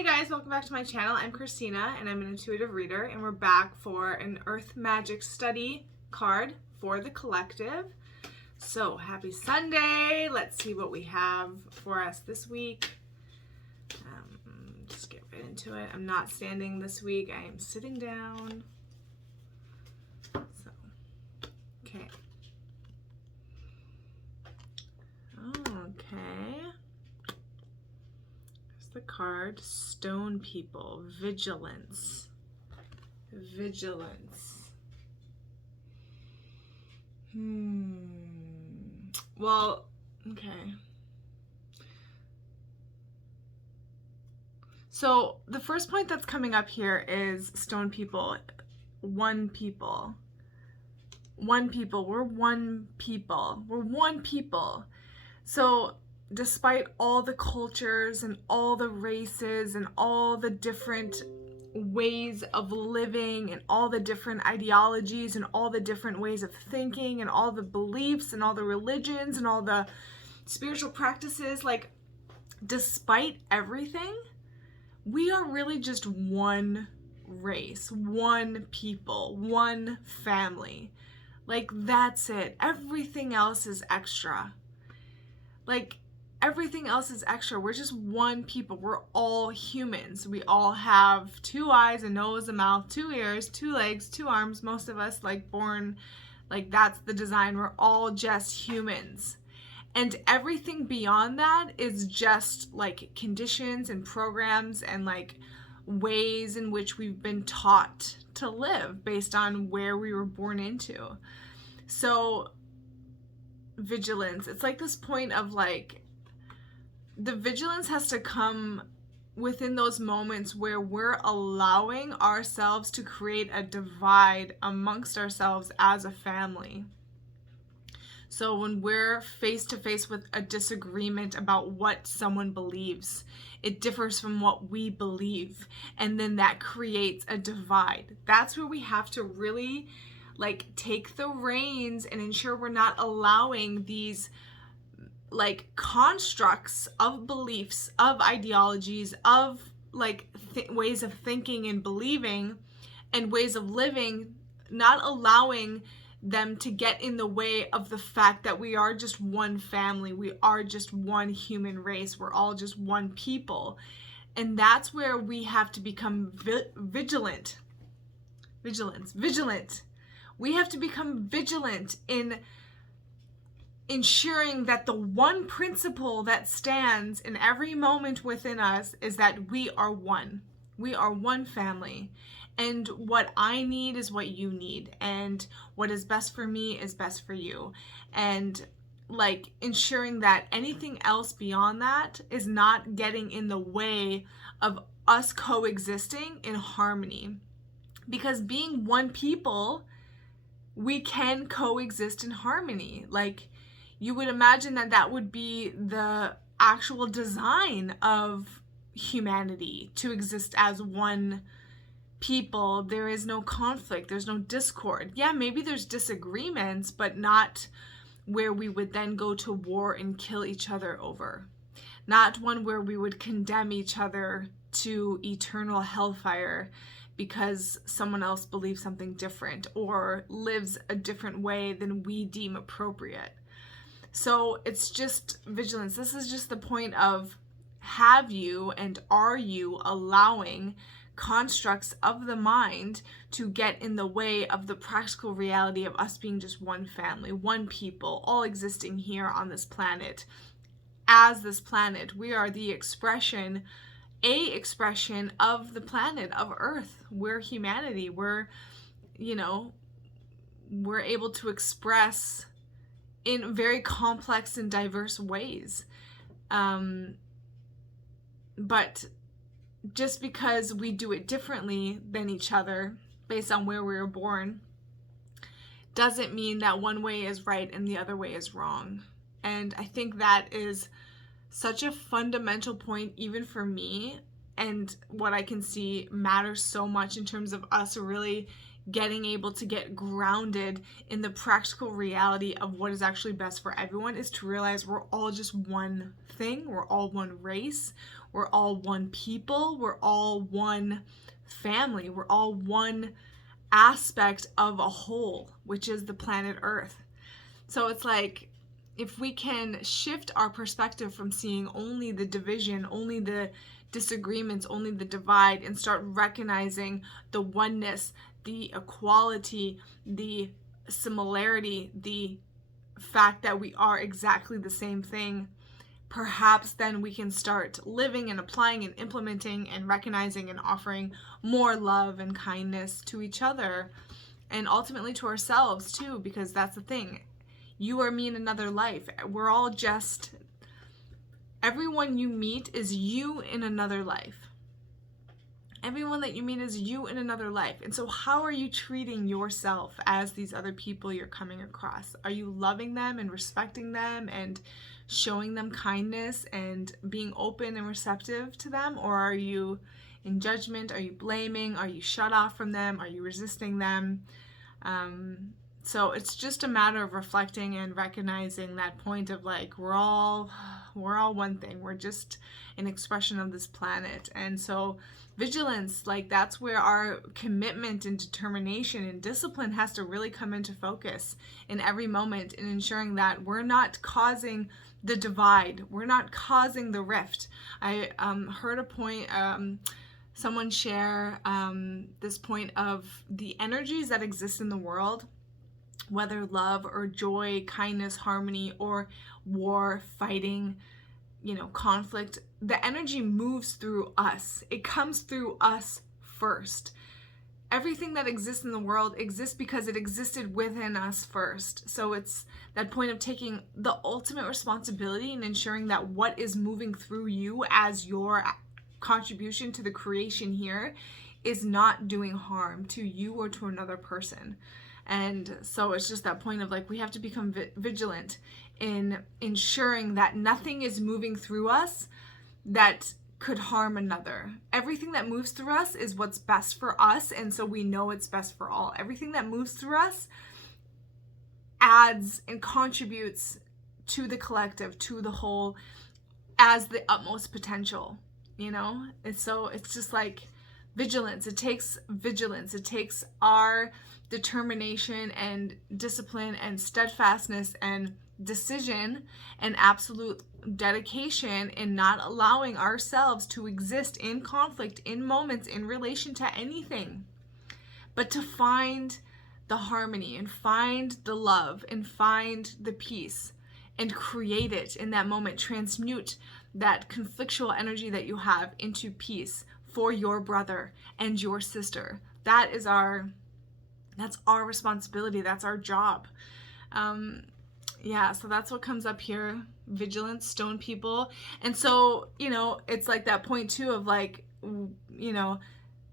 Hey guys, welcome back to my channel. I'm Christina and I'm an intuitive reader, and we're back for an Earth Magic study card for the collective. So happy Sunday. Let's see what we have for us this week. Just get right into it. I'm not standing this week. I am sitting down. So, okay. Okay. The card, Stone People, Vigilance. Vigilance. Well, okay. So the first point that's coming up here is Stone People. One people. One people. We're one people. We're one people. So despite all the cultures and all the races and all the different ways of living and all the different ideologies and all the different ways of thinking and all the beliefs and all the religions and all the spiritual practices, like, despite everything, we are really just one race, one people, one family. Like, that's it. Everything else is extra. Like, everything else is extra. We're just one people. We're all humans. We all have 2 eyes, a nose, a mouth, 2 ears, 2 legs, 2 arms. Most of us, like, born, like, that's the design. We're all just humans. And everything beyond that is just, like, conditions and programs and, like, ways in which we've been taught to live based on where we were born into. So, vigilance. It's like this point of, like, the vigilance has to come within those moments where we're allowing ourselves to create a divide amongst ourselves as a family. So when we're face to face with a disagreement about what someone believes, it differs from what we believe, and then that creates a divide. That's where we have to really, like, take the reins and ensure we're not allowing these, like, constructs of beliefs, of ideologies, of, like, ways of thinking and believing and ways of living, not allowing them to get in the way of the fact that we are just one family. We are just one human race. We're all just one people. And that's where we have to become vigilant. Vigilant. We have to become vigilant in ensuring that the one principle that stands in every moment within us is that we are one. We are one family. And what I need is what you need. And what is best for me is best for you. And, like, ensuring that anything else beyond that is not getting in the way of us coexisting in harmony. Because being one people, we can coexist in harmony. Like, you would imagine that that would be the actual design of humanity, to exist as one people. There is no conflict, there's no discord. Yeah, maybe there's disagreements, but not where we would then go to war and kill each other over. Not one where we would condemn each other to eternal hellfire because someone else believes something different or lives a different way than we deem appropriate. So it's just vigilance. This is just the point of, have you and are you allowing constructs of the mind to get in the way of the practical reality of us being just one family, one people, all existing here on this planet. As this planet, we are the expression, a expression of the planet, of Earth. We're humanity. We're, you know, we're able to express in very complex and diverse ways. But just because we do it differently than each other based on where we were born doesn't mean that one way is right and the other way is wrong. And I think that is such a fundamental point even for me, and what I can see matters so much in terms of us really getting able to get grounded in the practical reality of what is actually best for everyone is to realize we're all just one thing. We're all one race. We're all one people. We're all one family. We're all one aspect of a whole, which is the planet Earth. So it's like, if we can shift our perspective from seeing only the division, only the disagreements, only the divide, and start recognizing the oneness, the equality, the similarity, the fact that we are exactly the same thing, perhaps then we can start living and applying and implementing and recognizing and offering more love and kindness to each other, and ultimately to ourselves too, because that's the thing. You are me in another life. We're all just, everyone you meet is you in another life. Everyone that you meet is you in another life. And so how are you treating yourself as these other people you're coming across? Are you loving them and respecting them and showing them kindness and being open and receptive to them? Or are you in judgment? Are you blaming? Are you shut off from them? Are you resisting them? So it's just a matter of reflecting and recognizing that point of like, we're all one thing. We're just an expression of this planet. And so vigilance, like, that's where our commitment and determination and discipline has to really come into focus in every moment, in ensuring that we're not causing the divide. We're not causing the rift. I heard a point, someone share this point of the energies that exist in the world, whether love or joy, kindness, harmony, or war, fighting, conflict, the energy moves through us. It comes through us first. Everything that exists in the world exists because it existed within us first. So it's that point of taking the ultimate responsibility and ensuring that what is moving through you as your contribution to the creation here is not doing harm to you or to another person. And so it's just that point of like, we have to become vigilant in ensuring that nothing is moving through us that could harm another. Everything that moves through us is what's best for us, and so we know it's best for all. Everything that moves through us adds and contributes to the collective, to the whole, as the utmost potential, And so it's just like vigilance. It takes vigilance. It takes our determination and discipline and steadfastness and decision and absolute dedication in not allowing ourselves to exist in conflict, in moments, in relation to anything, but to find the harmony and find the love and find the peace and create it in that moment. Transmute that conflictual energy that you have into peace for your brother and your sister. That's our responsibility. That's our job. So that's what comes up here. Vigilance, stone people. And so, it's like that point too of like,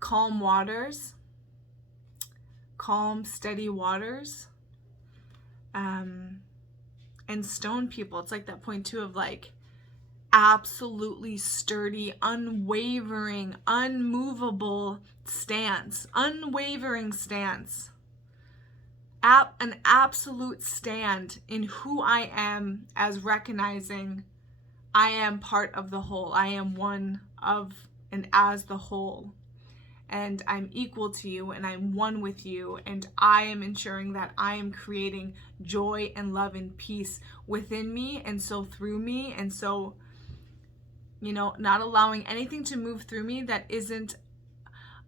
calm waters, calm, steady waters. And stone people, it's like that point too of like, absolutely sturdy, unwavering, unmovable stance, unwavering stance. An absolute stand in who I am, as recognizing I am part of the whole. I am one of and as the whole. And I'm equal to you and I'm one with you. And I am ensuring that I am creating joy and love and peace within me and so through me. And so, not allowing anything to move through me that isn't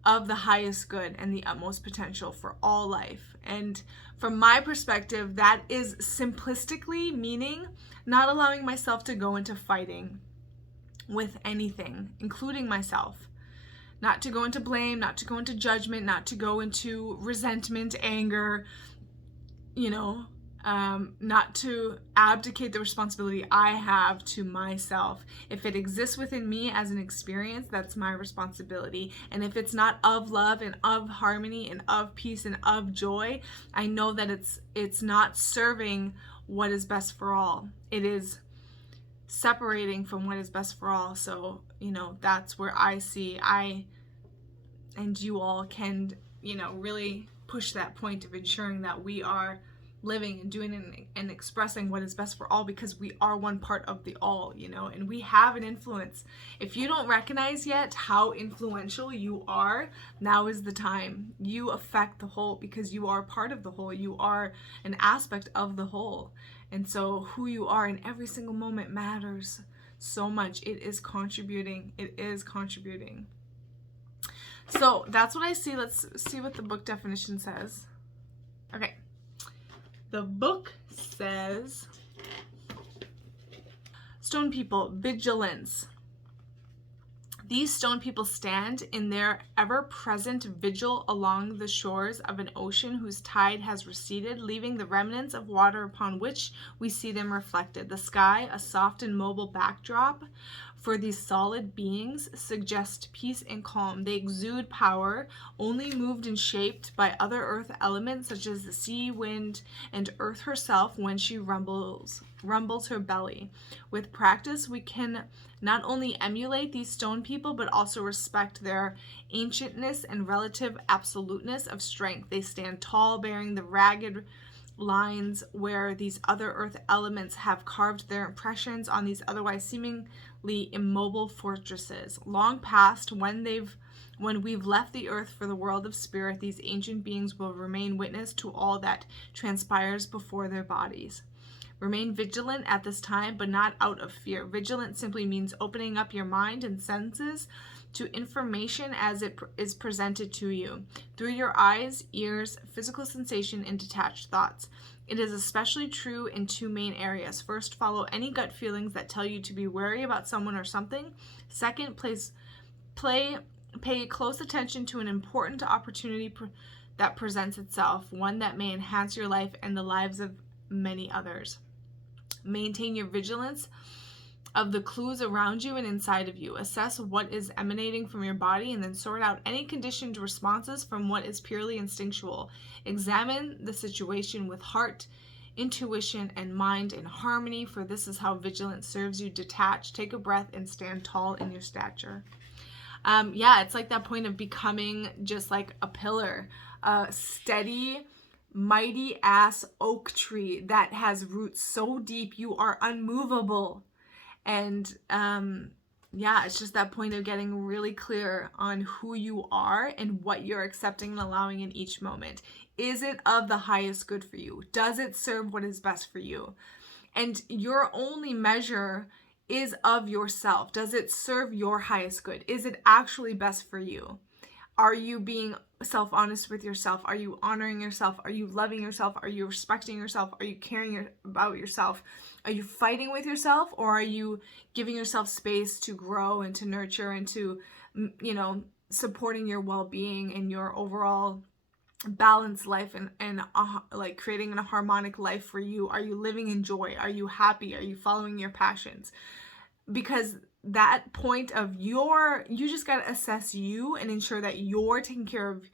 of the highest good and the utmost potential for all life. And from my perspective, that is simplistically meaning not allowing myself to go into fighting with anything, including myself. Not to go into blame, not to go into judgment, not to go into resentment, anger, not to abdicate the responsibility I have to myself. If it exists within me as an experience, that's my responsibility. And if it's not of love and of harmony and of peace and of joy, I know that it's not serving what is best for all. It is separating from what is best for all. So, that's where I see I and you all can, really push that point of ensuring that we are living and doing and expressing what is best for all, because we are one part of the all, you know, and we have an influence. If you don't recognize yet how influential you are, now is the time. You affect the whole because you are part of the whole. You are an aspect of the whole. And so who you are in every single moment matters so much. It is contributing. It is contributing. So that's what I see. Let's see what the book definition says. Okay. The book says, stone people, vigilance. These stone people stand in their ever-present vigil along the shores of an ocean whose tide has receded, leaving the remnants of water upon which we see them reflected. The sky, a soft and mobile backdrop for these solid beings, suggests peace and calm. They exude power, only moved and shaped by other earth elements such as the sea, wind, and earth herself when she rumbles her belly. With practice, we can not only emulate these stone people, but also respect their ancientness and relative absoluteness of strength. They stand tall, bearing the ragged lines where these other earth elements have carved their impressions on these otherwise seemingly immobile fortresses. Long past, when we've left the earth for the world of spirit, these ancient beings will remain witness to all that transpires before their bodies. Remain vigilant at this time, but not out of fear. Vigilant simply means opening up your mind and senses to information as it is presented to you through your eyes, ears, physical sensation, and detached thoughts. It is especially true in two main areas. First, follow any gut feelings that tell you to be wary about someone or something. Second, pay close attention to an important opportunity that presents itself, one that may enhance your life and the lives of many others. Maintain your vigilance of the clues around you and inside of you. Assess what is emanating from your body and then sort out any conditioned responses from what is purely instinctual. Examine the situation with heart, intuition, and mind in harmony, for this is how vigilance serves you. Detach, take a breath, and stand tall in your stature. It's like that point of becoming just like a pillar, a steady, mighty ass oak tree that has roots so deep you are unmovable. And it's just that point of getting really clear on who you are and what you're accepting and allowing in each moment. Is it of the highest good for you? Does it serve what is best for you? And your only measure is of yourself. Does it serve your highest good? Is it actually best for you? Are you being self-honest with yourself? Are you honoring yourself? Are you loving yourself? Are you respecting yourself? Are you caring about yourself? Are you fighting with yourself, or are you giving yourself space to grow and to nurture and to, supporting your well-being and your overall balanced life and like creating a harmonic life for you? Are you living in joy? Are you happy? Are you following your passions? Because that point of you just got to assess you and ensure that you're taking care of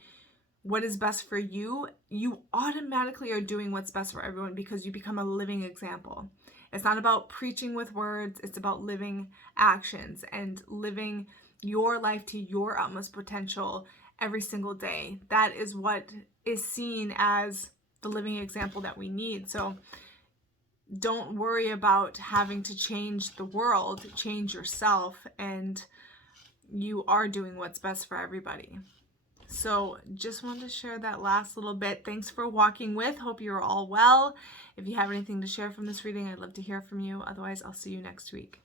what is best for you. You automatically are doing what's best for everyone because you become a living example. It's not about preaching with words. It's about living actions and living your life to your utmost potential every single day. That is what is seen as the living example that we need. So don't worry about having to change the world, change yourself, and you are doing what's best for everybody. So just wanted to share that last little bit. Thanks for walking with. Hope you're all well. If you have anything to share from this reading, I'd love to hear from you. Otherwise, I'll see you next week.